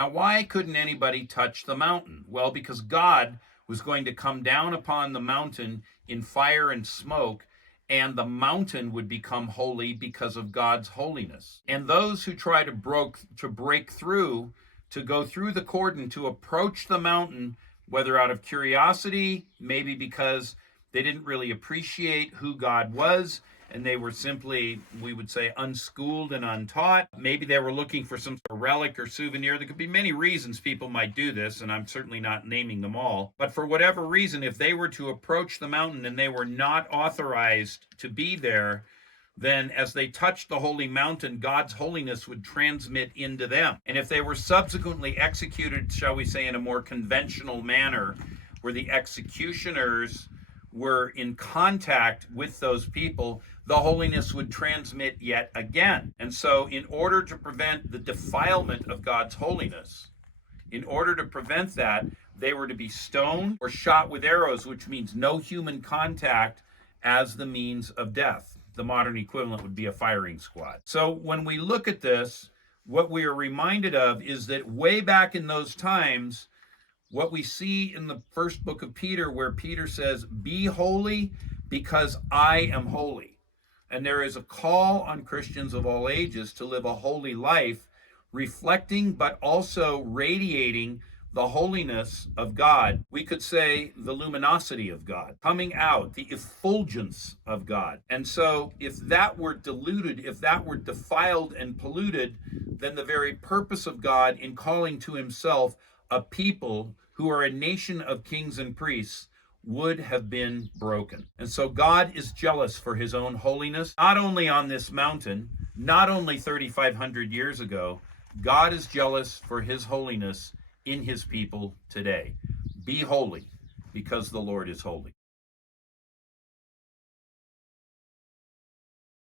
Now, why couldn't anybody touch the mountain? Well, because God was going to come down upon the mountain in fire and smoke, and the mountain would become holy because of God's holiness. And those who try to break through, to go through the cordon, to approach the mountain, whether out of curiosity, maybe because they didn't really appreciate who God was, and they were simply, we would say, unschooled and untaught. Maybe they were looking for some sort of relic or souvenir. There could be many reasons people might do this, and I'm certainly not naming them all. But for whatever reason, if they were to approach the mountain and they were not authorized to be there, then as they touched the holy mountain, God's holiness would transmit into them. And if they were subsequently executed, shall we say, in a more conventional manner, where the executioners were in contact with those people, the holiness would transmit yet again. And so in order to prevent the defilement of God's holiness, in order to prevent that, they were to be stoned or shot with arrows, which means no human contact, as the means of death. The modern equivalent would be a firing squad. So when we look at this, what we are reminded of is that way back in those times, what we see in the first book of Peter, where Peter says, "Be holy because I am holy." And there is a call on Christians of all ages to live a holy life, reflecting but also radiating the holiness of God. We could say the luminosity of God, coming out, the effulgence of God. And so if that were diluted, if that were defiled and polluted, then the very purpose of God in calling to himself a people who are a nation of kings and priests would have been broken. And so God is jealous for his own holiness, not only on this mountain, not only 3,500 years ago. God is jealous for his holiness in his people today. Be holy because the Lord is holy.